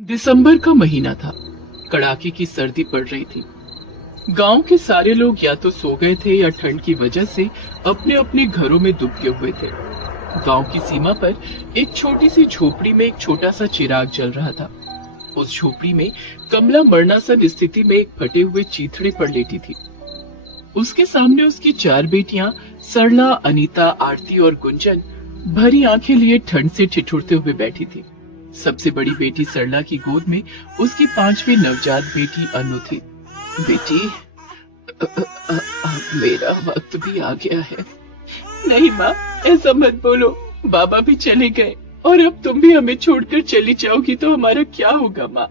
दिसंबर का महीना था। कड़ाके की सर्दी पड़ रही थी। गांव के सारे लोग या तो सो गए थे या ठंड की वजह से अपने अपने घरों में दुबके हुए थे। गांव की सीमा पर एक छोटी सी झोपड़ी में एक छोटा सा चिराग जल रहा था। उस झोपड़ी में कमला मरणासन स्थिति में एक फटे हुए चीथड़े पर लेटी थी। उसके सामने उसकी चार बेटियां सरला, अनीता, आरती और गुंजन भरी आंखें लिए ठंड से ठिठुरते हुए बैठी थी। सबसे बड़ी बेटी सरला की गोद में उसकी पांचवी नवजात बेटी अनु थी। बेटी, अब मेरा वक्त भी आ गया है। नहीं माँ, ऐसा मत बोलो। बाबा भी चले गए और अब तुम भी हमें छोड़कर चली जाओगी तो हमारा क्या होगा माँ?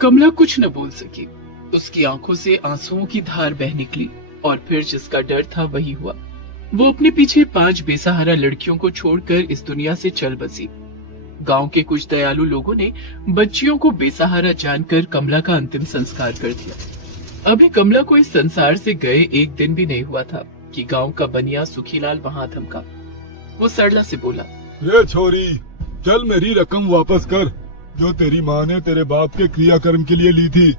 कमला कुछ न बोल सकी। उसकी आंखों से आंसुओं की धार बह निकली और फिर जिसका डर था वही हुआ। वो अपने पीछे 5 बेसहारा लड़कियों को छोड़कर इस दुनिया से चल बसी। गांव के कुछ दयालु लोगों ने बच्चियों को बेसहारा जानकर कमला का अंतिम संस्कार कर दिया। अभी कमला को इस संसार से गए एक दिन भी नहीं हुआ था कि गांव का बनिया सुखीलाल वहां थमका। वो सरला से बोला, रे छोरी, चल मेरी रकम वापस कर जो तेरी माँ ने तेरे बाप के क्रियाकर्म के लिए ली थी।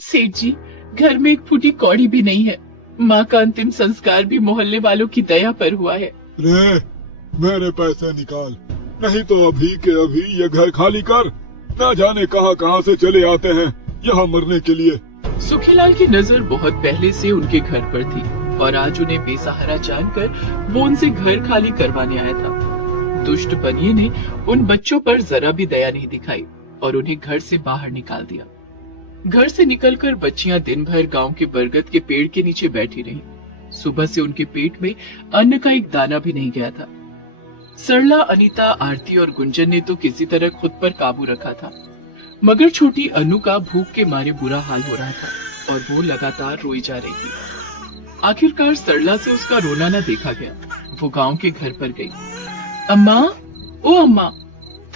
सेठ जी, घर में एक फूटी कौड़ी भी नहीं है। माँ का अंतिम संस्कार भी मोहल्ले वालों की दया पर हुआ है। रे, मेरे पैसे निकाल, नहीं तो अभी के अभी ये घर खाली कर। ना जाने कहां कहां से चले आते हैं यहाँ मरने के लिए। सुखीलाल की नजर बहुत पहले से उनके घर पर थी और आज उन्हें बेसहारा जानकर वो उनसे घर खाली करवाने आया था। दुष्ट बनिए ने उन बच्चों पर जरा भी दया नहीं दिखाई और उन्हें घर से बाहर निकाल दिया। घर से निकलकर बच्चियां दिन भर गांव के बरगद के पेड़ के नीचे बैठी रहीं। सुबह से उनके पेट में अन्न का एक दाना भी नहीं गया था। सरला, अनीता, आरती और गुंजन ने तो किसी तरह खुद पर काबू रखा था, मगर छोटी अनु का भूख के मारे बुरा हाल हो रहा था और वो लगातार रोई जा रही थी। आखिरकार सरला से उसका रोना न देखा गया। वो गांव के घर पर गई। अम्मा, ओ अम्मा,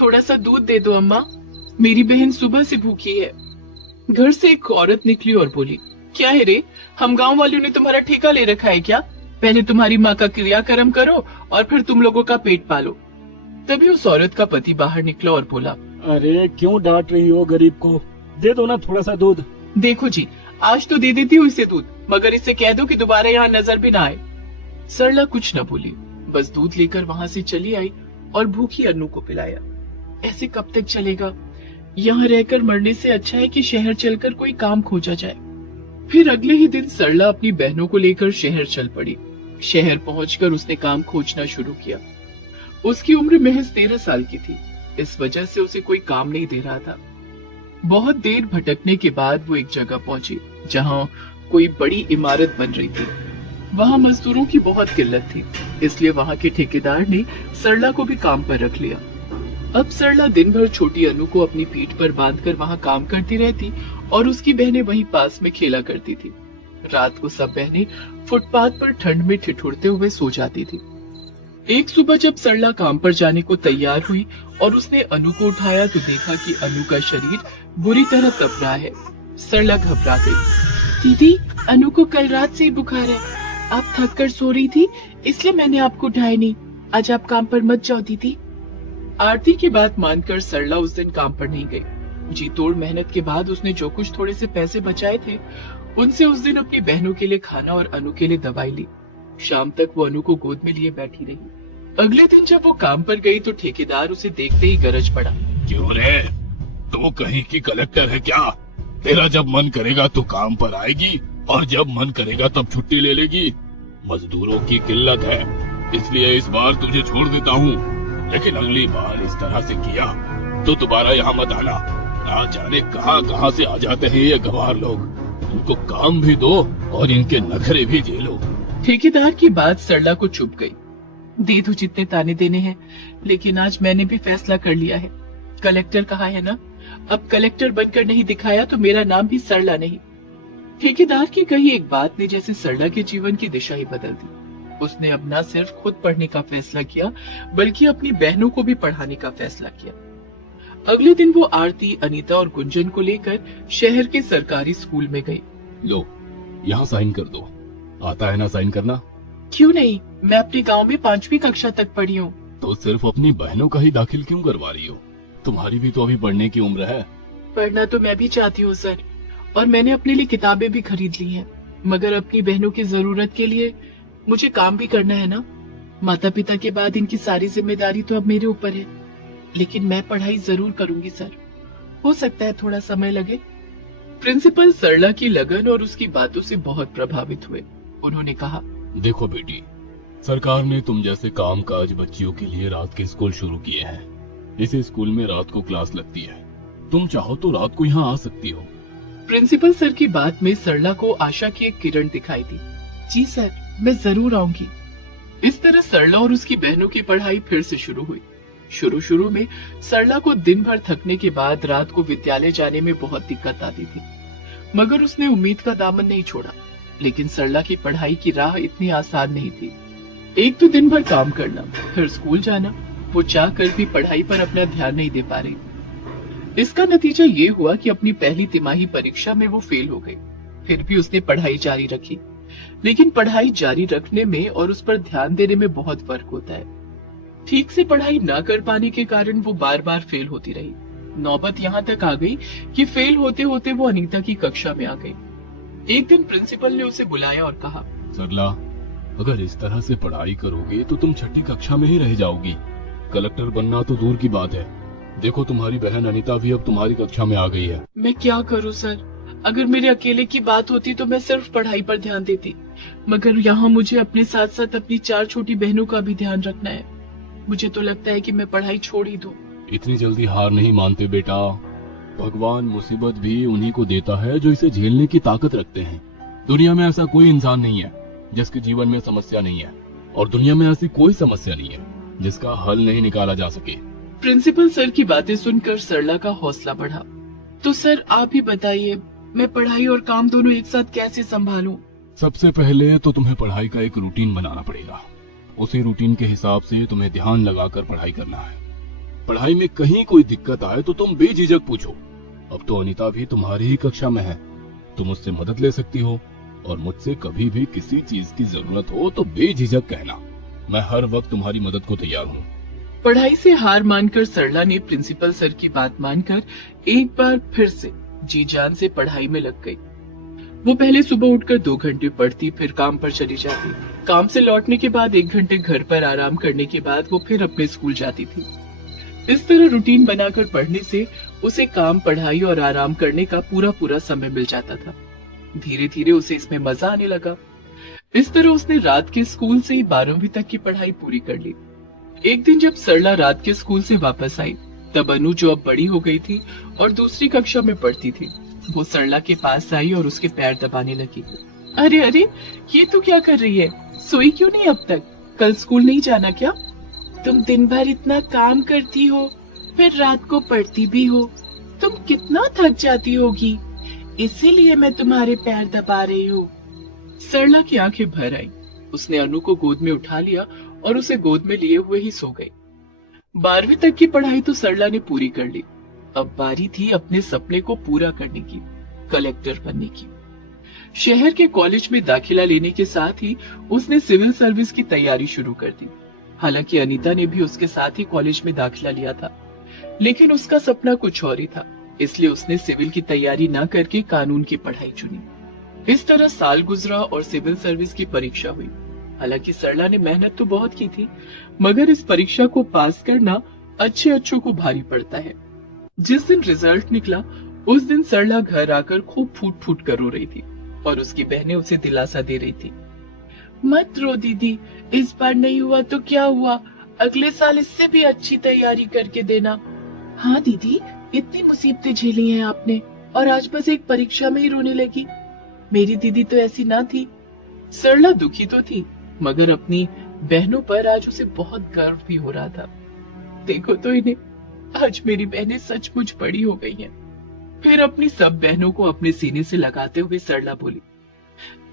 थोड़ा सा दूध दे दो अम्मा, मेरी बहन सुबह से भूखी है। घर से एक औरत निकली और बोली, क्या है रे, हम गांव वालों ने तुम्हारा ठेका ले रखा है क्या? पहले तुम्हारी माँ का क्रियाकर्म करो और फिर तुम लोगों का पेट पालो। तभी उस औरत का पति बाहर निकला और बोला, अरे क्यों डांट रही हो गरीब को? दे दो ना थोड़ा सा दूध। देखो जी, आज तो दे देती हूँ इसे दूध, मगर इसे कह दो कि दोबारा यहाँ नजर भी ना आए। सरला कुछ न बोली, बस दूध लेकर वहां से चली आई और भूखी अनु को पिलाया। ऐसे कब तक चलेगा? यहाँ रहकर मरने से अच्छा है कि शहर चलकर कोई काम खोजा जाए। फिर अगले ही दिन सरला अपनी बहनों को लेकर शहर चल पड़ी। शहर पहुंचकर उसने काम खोजना शुरू किया। उसकी उम्र महज 13 साल की थी, इस वजह से उसे कोई काम नहीं दे रहा था। बहुत देर भटकने के बाद वो एक जगह पहुंची जहां कोई बड़ी इमारत बन रही थी। वहां मजदूरों की बहुत किल्लत थी, इसलिए वहां के ठेकेदार ने सरला को भी काम पर रख लिया। अब सरला दिन भर छोटी अनु को अपनी पीठ पर बांधकर वहां काम करती रहती और उसकी बहनें वहीं पास में खेला करती थी। रात को सब बहनें फुटपाथ पर ठंड में ठिठुरते हुए सो जाती थी। एक सुबह जब सरला काम पर जाने को तैयार हुई और उसने अनु को उठाया तो देखा कि अनु का शरीर बुरी तरह तप रहा है। सरला घबरा गई। दीदी, अनु को कल रात से ही बुखार है। आप थक कर सो रही थी, इसलिए मैंने आपको उठाया नहीं। आज आप काम पर मत जाओ दीदी। आरती की बात मानकर सरला उस दिन काम पर नहीं गई। जी तोड़ मेहनत के बाद उसने जो कुछ थोड़े से पैसे बचाए थे, उनसे उस दिन अपनी बहनों के लिए खाना और अनु के लिए दवाई ली। शाम तक वो अनु को गोद में लिए बैठी रही। अगले दिन जब वो काम पर गई तो ठेकेदार उसे देखते ही गरज पड़ा। क्यों रे, तू कहीं की कलेक्टर है क्या? तेरा जब मन करेगा तो काम पर आएगी और जब मन करेगा तब छुट्टी ले लेगी। मजदूरों की किल्लत है, इसलिए इस बार तुझे छोड़ देता हूँ, लेकिन अगली बार इस तरह से किया तो दोबारा यहाँ मत आना। ना जाने कहाँ कहाँ से आ जाते हैं ये गवार लोग। इनको काम भी दो और इनके नखरे भी झेलो। ठेकेदार की बात सरला को चुप गई। दे दो जितने ताने देने हैं, लेकिन आज मैंने भी फैसला कर लिया है। कलेक्टर कहा है ना, अब कलेक्टर बनकर नहीं दिखाया तो मेरा नाम भी सरला नहीं। ठेकेदार की कही एक बात ने जैसे सरला के जीवन की दिशा ही बदल दी। उसने अब न सिर्फ खुद पढ़ने का फैसला किया, बल्कि अपनी बहनों को भी पढ़ाने का फैसला किया। अगले दिन वो आरती, अनीता और गुंजन को लेकर शहर के सरकारी स्कूल में गई। लो, यहाँ साइन कर दो। आता है ना साइन करना? क्यों नहीं, मैं अपने गांव में 5वीं कक्षा तक पढ़ी हूँ। तो सिर्फ अपनी बहनों का ही दाखिल क्यों करवा रही हो? तुम्हारी भी तो अभी पढ़ने की उम्र है। पढ़ना तो मैं भी चाहती हूँ सर, और मैंने अपने लिए किताबें भी खरीद ली हैं, मगर अपनी बहनों की जरूरत के लिए मुझे काम भी करना है ना। माता पिता के बाद इनकी सारी जिम्मेदारी तो अब मेरे ऊपर है, लेकिन मैं पढ़ाई जरूर करूंगी सर। हो सकता है थोड़ा समय लगे। प्रिंसिपल सरला की लगन और उसकी बातों से बहुत प्रभावित हुए। उन्होंने कहा, देखो बेटी, सरकार ने तुम जैसे कामकाज बच्चियों के लिए रात के स्कूल शुरू किए हैं। इस स्कूल में रात को क्लास लगती है, तुम चाहो तो रात को यहाँ आ सकती हो। प्रिंसिपल सर की बात में सरला को आशा की एक किरण दिखाई दी। जी सर, मैं जरूर आऊंगी। इस तरह सरला और उसकी बहनों की पढ़ाई फिर से शुरू हुई। शुरू में सरला को दिन भर थकने के बाद रात को विद्यालय जाने में बहुत दिक्कत आती थी, मगर उसने उम्मीद का दामन नहीं छोड़ा। लेकिन सरला की पढ़ाई की राह इतनी आसान नहीं थी। एक तो दिन भर काम करना, फिर स्कूल जाना। वो चाह कर भी पढ़ाई पर अपना ध्यान नहीं दे पा रही। इसका नतीजा ये हुआ कि अपनी पहली तिमाही परीक्षा में वो फेल हो गई। फिर भी उसने पढ़ाई जारी रखी, लेकिन पढ़ाई जारी रखने में और उस पर ध्यान देने में बहुत फर्क होता है। ठीक से पढ़ाई न कर पाने के कारण वो बार बार फेल होती रही। नौबत यहाँ तक आ गई कि फेल होते होते वो अनीता की कक्षा में आ गई। एक दिन प्रिंसिपल ने उसे बुलाया और कहा, सरला, अगर इस तरह से पढ़ाई करोगे तो तुम छठी कक्षा में ही रह जाओगी। कलेक्टर बनना तो दूर की बात है। देखो, तुम्हारी बहन अनीता भी अब तुम्हारी कक्षा में आ गई है। मैं क्या करूं सर? अगर मेरे अकेले की बात होती तो मैं सिर्फ पढ़ाई पर ध्यान देती, मगर यहाँ मुझे अपने साथ साथ अपनी 4 छोटी बहनों का भी ध्यान रखना है। मुझे तो लगता है कि मैं पढ़ाई छोड़ ही दूं। इतनी जल्दी हार नहीं मानते बेटा। भगवान मुसीबत भी उन्हीं को देता है जो इसे झेलने की ताकत रखते हैं। दुनिया में ऐसा कोई इंसान नहीं है जिसके जीवन में समस्या नहीं है, और दुनिया में ऐसी कोई समस्या नहीं है जिसका हल नहीं निकाला जा सके। प्रिंसिपल सर की बातें सुनकर सरला का हौसला बढ़ा। तो सर आप ही बताइए, मैं पढ़ाई और काम दोनों एक साथ कैसे संभालूं? सबसे पहले तो तुम्हें पढ़ाई का एक रूटीन बनाना पड़ेगा। उसी रूटीन के हिसाब से तुम्हें ध्यान लगाकर पढ़ाई करना है। पढ़ाई में कहीं कोई दिक्कत आए तो तुम बेझिझक पूछो। अब तो अनीता भी तुम्हारी ही कक्षा में है, तुम उससे मदद ले सकती हो, और मुझसे कभी भी किसी चीज की जरूरत हो तो बेझिझक कहना। मैं हर वक्त तुम्हारी मदद को तैयार हूँ। पढ़ाई से हार मानकर सरला ने प्रिंसिपल सर की बात मानकर एक बार फिर से जी जान से पढ़ाई में लग गई। वो पहले सुबह उठकर 2 घंटे पढ़ती, फिर काम पर चली जाती। काम से लौटने के बाद 1 घंटे घर पर आराम करने के बाद वो फिर अपने स्कूल जाती थी। इस तरह रूटीन बनाकर पढ़ने से उसे काम, पढ़ाई और आराम करने का पूरा समय मिल जाता था। धीरे धीरे उसे इसमें मजा आने लगा। इस तरह उसने रात के स्कूल से ही 12वीं तक की पढ़ाई पूरी कर ली। एक दिन जब सरला रात के स्कूल से वापस आई, तब अनु, जो अब बड़ी हो गई थी और दूसरी कक्षा में पढ़ती थी, वो सरला के पास आई और उसके पैर दबाने लगी। अरे अरे, ये तू क्या कर रही है? सोई क्यों नहीं अब तक? कल स्कूल नहीं जाना क्या? तुम दिन भर इतना काम करती हो, फिर रात को पढ़ती भी हो, तुम कितना थक जाती होगी, इसीलिए मैं तुम्हारे पैर दबा रही हूँ। सरला की आंखें भर आई। उसने अनु को गोद में उठा लिया और उसे गोद में लिए हुए ही सो गई। 12वीं तक की पढ़ाई तो सरला ने पूरी कर ली। अब बारी थी अपने सपने को पूरा करने की, कलेक्टर बनने की। शहर के कॉलेज में दाखिला लेने के साथ ही उसने सिविल सर्विस की तैयारी शुरू कर दी। हालांकि अनीता ने भी उसके साथ ही कॉलेज में दाखिला लिया था, लेकिन उसका सपना कुछ और ही था, इसलिए उसने सिविल की तैयारी न करके कानून की पढ़ाई चुनी। इस तरह साल गुजरा और सिविल सर्विस की परीक्षा हुई। हालांकि सरला ने मेहनत तो बहुत की थी, मगर इस परीक्षा को पास करना अच्छों को भारी पड़ता है। जिस दिन रिजल्ट निकला, उस दिन सरला घर आकर खूब फूट फूट कर रो रही थी और उसकी बहनें उसे दिलासा दे रही थी। मत रो दीदी, इस बार नहीं हुआ तो क्या हुआ, अगले साल इससे भी अच्छी तैयारी करके देना। हाँ दीदी, इतनी मुसीबतें झेली हैं आपने और आज बस एक परीक्षा में ही रोने लगी। मेरी दीदी तो ऐसी ना थी। सरला दुखी तो थी, मगर अपनी बहनों पर आज उसे बहुत गर्व भी हो रहा था। देखो तो इन्हें, आज मेरी बहनें सचमुच बड़ी हो गई हैं। फिर अपनी सब बहनों को अपने सीने से लगाते हुए सरला बोली,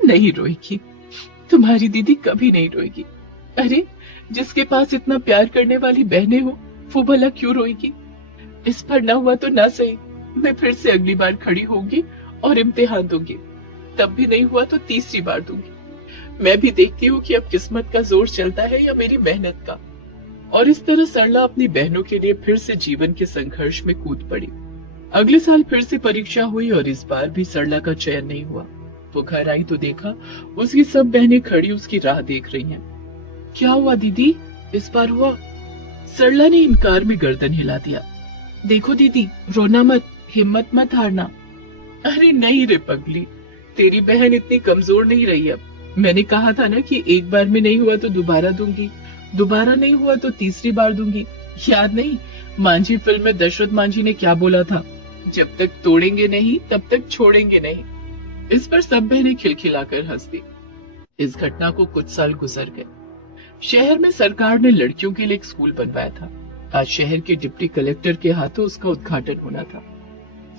नहीं रोएगी, तुम्हारी दीदी कभी नहीं रोएगी। अरे, जिसके पास इतना प्यार करने वाली बहनें हो, वो भला क्यों रोएगी? इस बार ना हुआ तो ना सही, मैं फिर से अगली बार खड़ी होंगी और इम्तिहान दूंगी। तब भी नहीं हुआ तो तीसरी बार दूंगी। मैं भी देखती हूँ कि अब किस्मत का जोर चलता है या मेरी मेहनत का। और इस तरह सरला अपनी बहनों के लिए फिर से जीवन के संघर्ष में कूद पड़ी। अगले साल फिर से परीक्षा हुई और इस बार भी सरला का चयन नहीं हुआ। वो घर आई तो देखा उसकी सब बहनें खड़ी उसकी राह देख रही हैं। क्या हुआ दीदी, इस बार हुआ? सरला ने इनकार में गर्दन हिला दिया। देखो दीदी, रोना मत, हिम्मत मत हारना। अरे नहीं रे पगली, तेरी बहन इतनी कमजोर नहीं रही अब। मैंने कहा था ना कि एक बार में नहीं हुआ तो दोबारा दूंगी, दोबारा नहीं हुआ तो तीसरी बार दूंगी। याद नहीं मांझी फिल्म में दशरथ मांझी ने क्या बोला था? जब तक तोड़ेंगे नहीं तब तक छोड़ेंगे नहीं। इस पर सब बहनें खिलखिलाकर हंस दी। इस घटना को कुछ साल गुजर गए। शहर में सरकार ने लड़कियों के लिए एक स्कूल बनवाया था। आज शहर के डिप्टी कलेक्टर के हाथों उसका उद्घाटन होना था।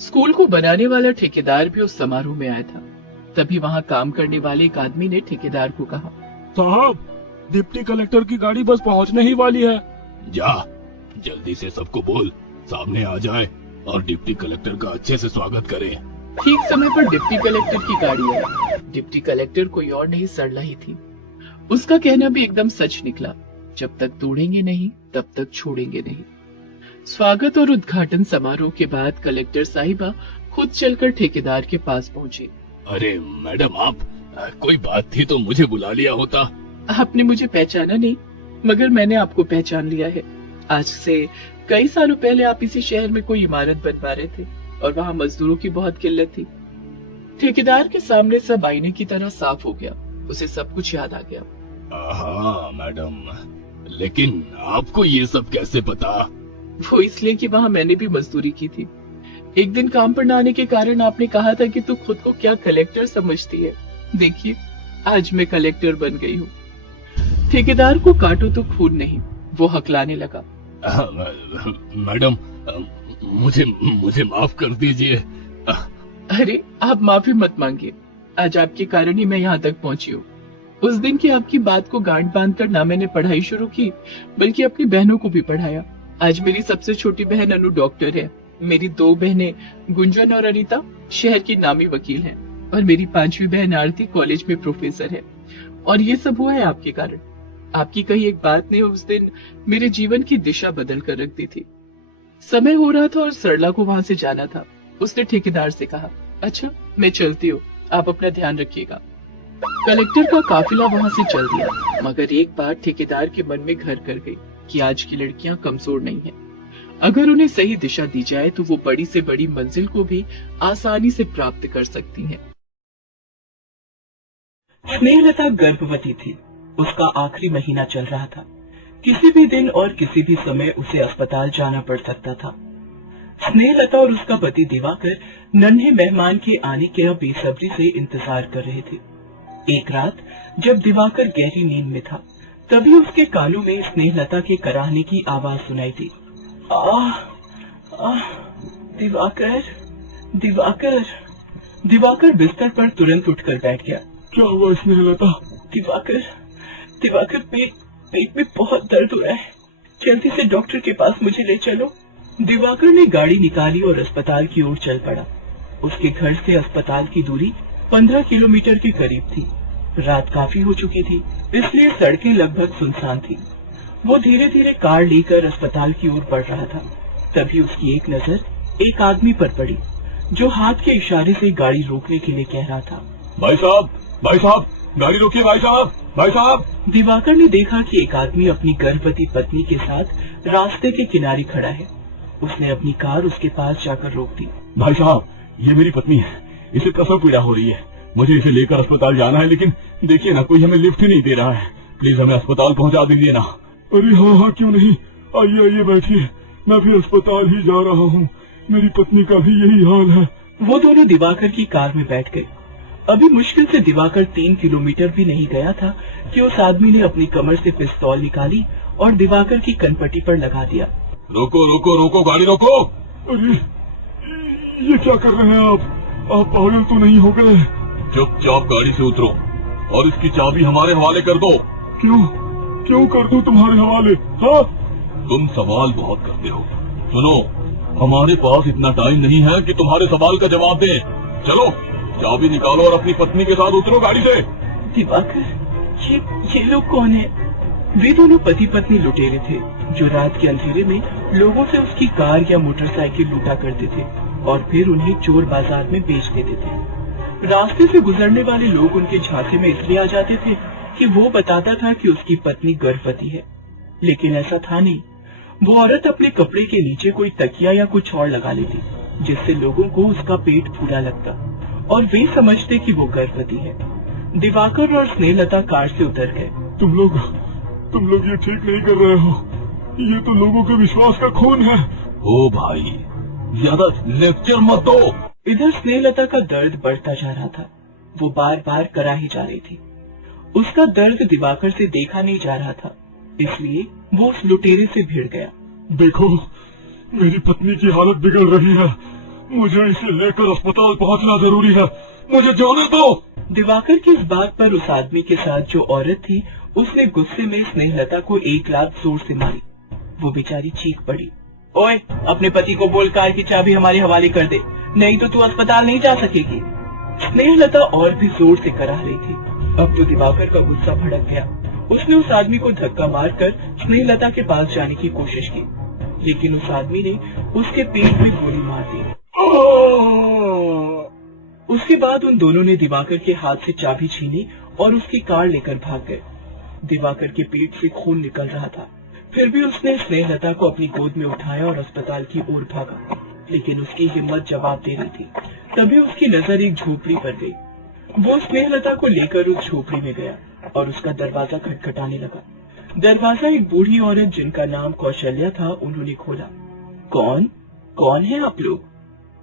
स्कूल को बनाने वाला ठेकेदार भी उस समारोह में आया था। तभी वहां काम करने वाले एक आदमी ने ठेकेदार को कहा, साहब, डिप्टी कलेक्टर की गाड़ी बस पहुंचने ही वाली है। जा, जल्दी से सबको बोल सामने आ जाए और डिप्टी कलेक्टर का अच्छे से स्वागत करें। ठीक समय पर डिप्टी कलेक्टर की गाड़ी आई। डिप्टी कलेक्टर कोई और नहीं, सरला ही थी। उसका कहना भी एकदम सच निकला, जब तक तोड़ेंगे नहीं तब तक छोड़ेंगे नहीं। स्वागत और उद्घाटन समारोह के बाद कलेक्टर साहिबा खुद चलकर ठेकेदार के पास पहुंची। अरे मैडम, आप कोई बात थी तो मुझे बुला लिया होता। आपने मुझे पहचाना नहीं, मगर मैंने आपको पहचान लिया है। आज से कई सालों पहले आप इसी शहर में कोई इमारत बनवा रहे थे और वहाँ मजदूरों की बहुत किल्लत थी। ठेकेदार के सामने सब आईने की तरह साफ हो गया। उसे सब कुछ याद आ गया। हाँ मैडम, लेकिन आपको ये सब कैसे पता? वो इसलिए कि वहाँ मैंने भी मजदूरी की थी। एक दिन काम पर न आने के कारण आपने कहा था कि तू खुद को क्या कलेक्टर समझती है। देखिए, आज मैं कलेक्टर बन गई हूँ। ठेकेदार को काटो तो खून नहीं, वो हकलाने लगा। मैडम, मुझे माफ कर दीजिए। अरे आप माफी मत मांगिए, आज आपके कारण ही मैं यहाँ तक पहुंची हूँ। उस दिन की आपकी बात को गांठ बांधकर ना मैंने पढ़ाई शुरू की, बल्कि अपनी बहनों को भी पढ़ाया। आज मेरी सबसे छोटी बहन अनु डॉक्टर है। मेरी दो बहनें गुंजन और अनीता शहर की नामी वकील हैं, और मेरी पांचवी बहन आरती कॉलेज में प्रोफेसर है। और ये सब हुआ है आपके कारण। आपकी कही एक बात ने उस दिन मेरे जीवन की दिशा बदल कर रख दी थी। समय हो रहा था और सरला को वहां से जाना था। उसने ठेकेदार से कहा, अच्छा मैं चलती हूँ, आप अपना ध्यान रखिएगा। कलेक्टर का काफिला वहां से चल दिया, मगर एक बात ठेकेदार के मन में घर कर गई कि आज की लड़कियां कमजोर नहीं हैं। अगर उन्हें सही दिशा दी जाए तो वो बड़ी से बड़ी मंजिल को भी आसानी से प्राप्त कर सकती हैं। स्नेहलता गर्भवती थी। उसका आखिरी महीना चल रहा था। किसी भी दिन और किसी भी समय उसे अस्पताल जाना पड़ सकता था। स्नेहलता और उसका पति दिवाकर नन्हे मेहमान के आने के बेसब्री से इंतजार कर रहे थे। एक रात जब दिवाकर गहरी नींद में था, तभी उसके कानों में स्नेहलता के कराहने की आवाज सुनाई दी। दिवाकर, दिवाकर। दिवाकर बिस्तर पर तुरंत उठकर बैठ गया। क्या हुआ स्नेहलता? दिवाकर पेट में बहुत दर्द हो रहा है, जल्दी से डॉक्टर के पास मुझे ले चलो। दिवाकर ने गाड़ी निकाली और अस्पताल की ओर चल पड़ा। उसके घर से अस्पताल की दूरी 15 किलोमीटर के करीब थी। रात काफी हो चुकी थी, इसलिए सड़कें लगभग सुनसान थी। वो धीरे धीरे कार लेकर अस्पताल की ओर बढ़ रहा था। तभी उसकी एक नजर एक आदमी पर पड़ी, जो हाथ के इशारे से गाड़ी रोकने के लिए कह रहा था। भाई साहब, गाड़ी रोकिए भाई साहब। दिवाकर ने देखा कि एक आदमी अपनी गर्भवती पत्नी के साथ रास्ते के किनारे खड़ा है। उसने अपनी कार उसके पास जाकर रोक दी। भाई साहब, ये मेरी पत्नी है, इसे प्रसव पीड़ा हो रही है। मुझे इसे लेकर अस्पताल जाना है, लेकिन देखिए ना, कोई हमें लिफ्ट ही नहीं दे रहा है। प्लीज हमें अस्पताल पहुंचा दीजिए ना। अरे हाँ, क्यों नहीं, आइए बैठिए, मैं भी अस्पताल ही जा रहा हूँ। मेरी पत्नी का भी यही हाल है। वो दोनों दिवाकर की कार में बैठ गए। अभी मुश्किल से दिवाकर 3 किलोमीटर भी नहीं गया था कि उस आदमी ने अपनी कमर से पिस्तौल निकाली और दिवाकर की कनपट्टी पर लगा दिया। रोको, गाड़ी रोको। अरे ये क्या कर रहे हैं आप पागल तो नहीं हो गए? चुपचाप गाड़ी से उतरो और इसकी चाबी हमारे हवाले कर दो। क्यों कर दूं तुम्हारे हवाले? हाँ, तुम सवाल बहुत करते हो। सुनो, हमारे पास इतना टाइम नहीं है कि तुम्हारे सवाल का जवाब दें। चलो, चाबी निकालो और अपनी पत्नी के साथ उतरो गाड़ी से। दिवाकर, ये लोग कौन है? वे दोनों पति पत्नी लुटेरे थे। जो रात के अंधेरे में लोगों से उसकी कार या मोटरसाइकिल लूटा करते थे और फिर उन्हें चोर बाजार में बेच देते थे। रास्ते से गुजरने वाले लोग उनके झांसे में इसलिए आ जाते थे कि वो बताता था कि उसकी पत्नी गर्भवती है, लेकिन ऐसा था नहीं। वो औरत अपने कपड़े के नीचे कोई तकिया या कुछ और लगा लेती, जिससे लोगों को उसका पेट फूला लगता और वे समझते कि वो गर्भवती है। दिवाकर और स्नेहलता कार से उतर गए। तुम लोग ये ठीक नहीं कर रहे हो। ये तो लोगों के विश्वास का खून है। ओ भाई, ज्यादा लेक्चर मत दो। इधर स्नेहलता का दर्द बढ़ता जा रहा था। वो बार बार कराही जा रही थी। उसका दर्द दिवाकर से देखा नहीं जा रहा था, इसलिए वो उस लुटेरे से भिड़ गया। देखो, मेरी पत्नी की हालत बिगड़ रही है। मुझे इसे लेकर अस्पताल पहुंचना जरूरी है। मुझे जाने दो। दिवाकर की इस बात पर उस आदमी के साथ जो औरत थी, उसने गुस्से में स्नेहलता को एक लात जोर से मारी। वो बेचारी चीख पड़ी, ओए, अपने पति को बोल कार की चाबी हमारे हवाले कर दे, नहीं तो तू अस्पताल नहीं जा सकेगी। स्नेहलता और भी जोर से कराह रही थी। अब तो दिवाकर का गुस्सा भड़क गया। उसने उस आदमी को धक्का मारकर स्नेहलता के पास जाने की कोशिश की, लेकिन उस आदमी ने उसके पेट में गोली मार दी। उसके बाद उन दोनों ने दिवाकर के हाथ से चाबी छीनी और उसकी कार लेकर भाग गए। दिवाकर के पेट से खून निकल रहा था, फिर भी उसने स्नेहलता को अपनी गोद में उठाया और अस्पताल की ओर भागा, लेकिन उसकी हिम्मत जवाब दे रही थी। तभी उसकी नजर एक झोपड़ी पर गई। वो स्नेहलता को लेकर उस झोपड़ी में गया और उसका दरवाजा खटखटाने लगा। दरवाजा एक बूढ़ी औरत जिनका नाम कौशल्या था, उन्होंने खोला। कौन है आप लोग?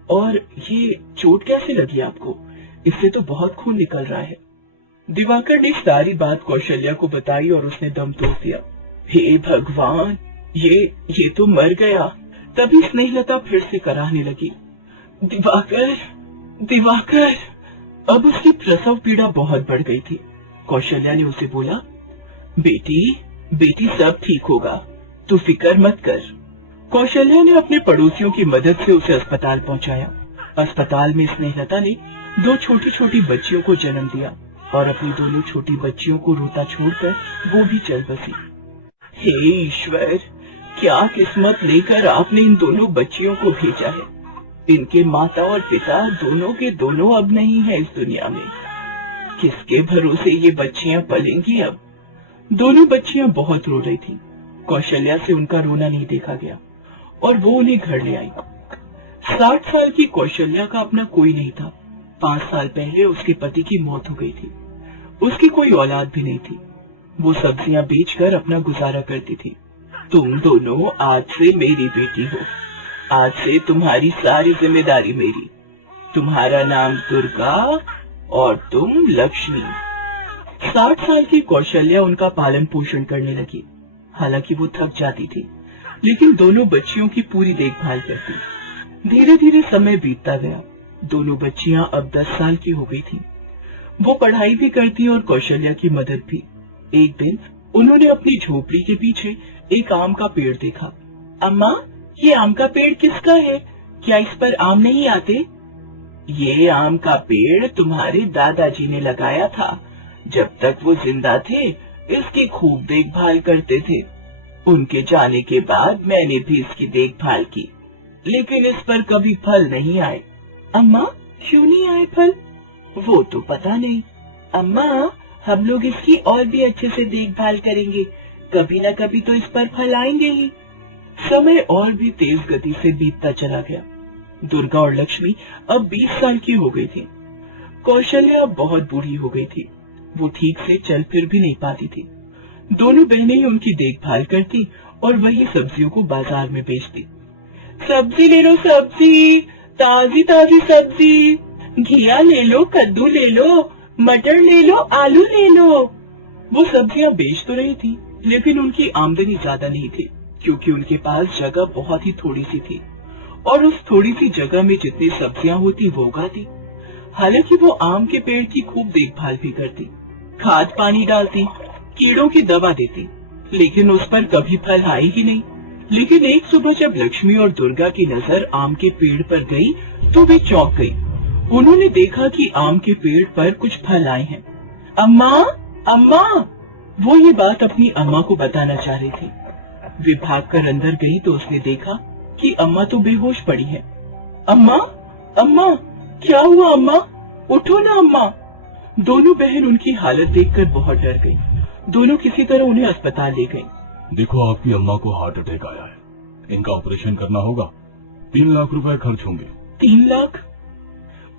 और ये चोट कैसे लगी आपको? इससे तो बहुत खून निकल रहा है। दिवाकर ने सारी बात कौशल्या को बताई और उसने दम तोड़ दिया। हे भगवान, ये तो मर गया। तभी स्नेहलता फिर से कराहने लगी, दिवाकर। अब उसकी प्रसव पीड़ा बहुत बढ़ गई थी। कौशल्या ने उसे बोला, बेटी सब ठीक होगा, तू फिक्र मत कर। कौशल्या ने अपने पड़ोसियों की मदद से उसे अस्पताल पहुंचाया। अस्पताल में स्नेहलता ने 2 छोटी छोटी बच्चियों को जन्म दिया और अपनी दोनों छोटी बच्चियों को रोता छोड़कर वो भी चल बसी। हे ईश्वर, क्या किस्मत लेकर आपने इन दोनों बच्चियों को भेजा है। इनके माता और पिता दोनों के दोनों अब नहीं है इस दुनिया में। किसके भरोसे ये बच्चियां पलेंगी अब? दोनों बच्चियां बहुत रो रही थीं। कौशल्या से उनका रोना नहीं देखा गया और वो उन्हें घर ले आई। 60 साल की कौशल्या का अपना कोई नहीं था। 5 साल पहले उसके पति की मौत हो गई थी। उसकी कोई औलाद भी नहीं थी। वो सब्जियां बेचकर अपना गुजारा करती थी। तुम दोनों आज से मेरी बेटी हो। आज से तुम्हारी सारी जिम्मेदारी मेरी। तुम्हारा नाम दुर्गा और तुम लक्ष्मी। 60 साल की कौशल्या उनका पालन पोषण करने लगी। हालांकि वो थक जाती थी, लेकिन दोनों बच्चियों की पूरी देखभाल करती। धीरे धीरे समय बीतता गया। दोनों बच्चियां अब 10 साल की हो गई थीं। वो पढ़ाई भी करती और कौशल्या की मदद भी। एक दिन उन्होंने अपनी झोपड़ी के पीछे एक आम का पेड़ देखा। अम्मा, ये आम का पेड़ किसका है? क्या इस पर आम नहीं आते? ये आम का पेड़ तुम्हारे दादाजी ने लगाया था। जब तक वो जिंदा थे, इसकी खूब देखभाल करते थे। उनके जाने के बाद मैंने भी इसकी देखभाल की, लेकिन इस पर कभी फल नहीं आए। अम्मा, क्यों नहीं आए फल? वो तो पता नहीं। अम्मा, हम लोग इसकी और भी अच्छे से देखभाल करेंगे, कभी न कभी तो इस पर फल आएंगे ही। समय और भी तेज गति से बीतता चला गया। दुर्गा और लक्ष्मी अब 20 साल की हो गई थी। कौशल्या अब बहुत बूढ़ी हो गई थी। वो ठीक से चल फिर भी नहीं पाती थी। दोनों बहनें ही उनकी देखभाल करती और वही सब्जियों को बाजार में बेचती। सब्जी ले लो, सब्जी, ताजी ताजी सब्जी, घिया ले लो, कद्दू ले लो, मटर ले लो, आलू ले लो। वो सब्जियां बेच तो रही थी, लेकिन उनकी आमदनी ज्यादा नहीं थी, क्योंकि उनके पास जगह बहुत ही थोड़ी सी थी और उस थोड़ी सी जगह में जितनी सब्जियां होती वो उगाती। हालांकि वो आम के पेड़ की खूब देखभाल भी करती, खाद पानी डालती, कीड़ों की दवा देती, लेकिन उस पर कभी फल आए ही नहीं। लेकिन एक सुबह जब लक्ष्मी और दुर्गा की नजर आम के पेड़ पर गई तो वे चौंक गई। उन्होंने देखा कि आम के पेड़ पर कुछ फल आए हैं। अम्मा, अम्मा, वो ये बात अपनी अम्मा को बताना चाह रही थी। वे भागकर अंदर गई तो उसने देखा कि अम्मा तो बेहोश पड़ी है। अम्मा, अम्मा, क्या हुआ अम्मा? उठो ना अम्मा। दोनों बहन उनकी हालत देखकर बहुत डर गईं। दोनों किसी तरह उन्हें अस्पताल ले गईं। देखो, आपकी अम्मा को हार्ट अटैक आया है, इनका ऑपरेशन करना होगा, 3 लाख रुपए खर्च होंगे। 3 लाख?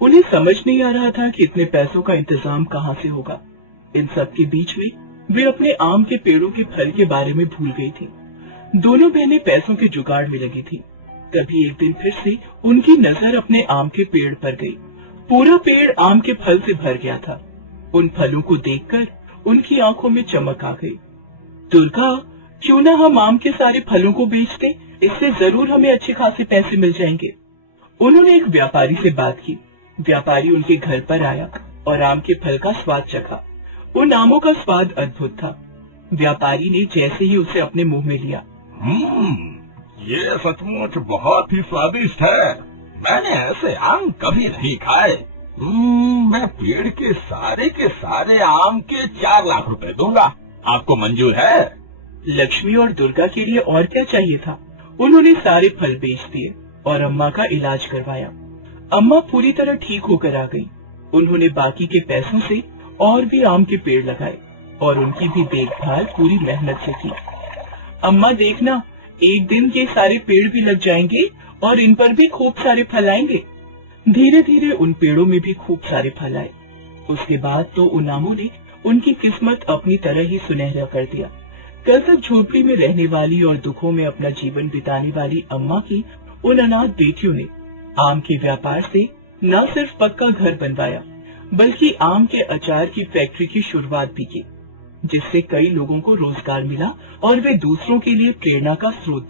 उन्हें समझ नहीं आ रहा था कि इतने पैसों का इंतजाम कहाँ से होगा। इन सब के बीच में वे अपने आम के पेड़ों के फल के बारे में भूल गई थी। दोनों बहनें पैसों के जुगाड़ में लगी थी। तभी एक दिन फिर से उनकी नजर अपने आम के पेड़ पर गई। पूरा पेड़ आम के फल से भर गया था। उन फलों को देखकर उनकी आंखों में चमक आ गई। दुर्गा, क्यों ना हम आम के सारे फलों को बेच दें? इससे जरूर हमें अच्छे खासे पैसे मिल जाएंगे। उन्होंने एक व्यापारी से बात की। व्यापारी उनके घर पर आया और आम के फल का स्वाद चखा। उन आमों का स्वाद अद्भुत था। व्यापारी ने जैसे ही उसे अपने मुंह में लिया, ये सचमुच बहुत ही स्वादिष्ट है। मैंने ऐसे आम कभी नहीं खाए। मैं पेड़ के सारे आम के 4 लाख रुपए दूंगा। आपको मंजूर है? लक्ष्मी और दुर्गा के लिए और क्या चाहिए था। उन्होंने सारे फल बेच दिए और अम्मा का इलाज करवाया। अम्मा पूरी तरह ठीक होकर आ गई। उन्होंने बाकी के पैसों से और भी आम के पेड़ लगाए और उनकी भी देखभाल पूरी मेहनत से की। अम्मा देखना, एक दिन ये सारे पेड़ भी लग जाएंगे और इन पर भी खूब सारे फल आएंगे। धीरे धीरे उन पेड़ों में भी खूब सारे फल आए। उसके बाद तो उन आमों ने उनकी किस्मत अपनी तरह ही सुनहरा कर दिया। कल तक झोपड़ी में रहने वाली और दुखों में अपना जीवन बिताने वाली अम्मा की उन अनाथ बेटियों ने आम के व्यापार से न सिर्फ पक्का घर बनवाया, बल्कि आम के अचार की फैक्ट्री की शुरुआत भी की, जिससे कई लोगों को रोजगार मिला और वे दूसरों के लिए प्रेरणा का स्रोत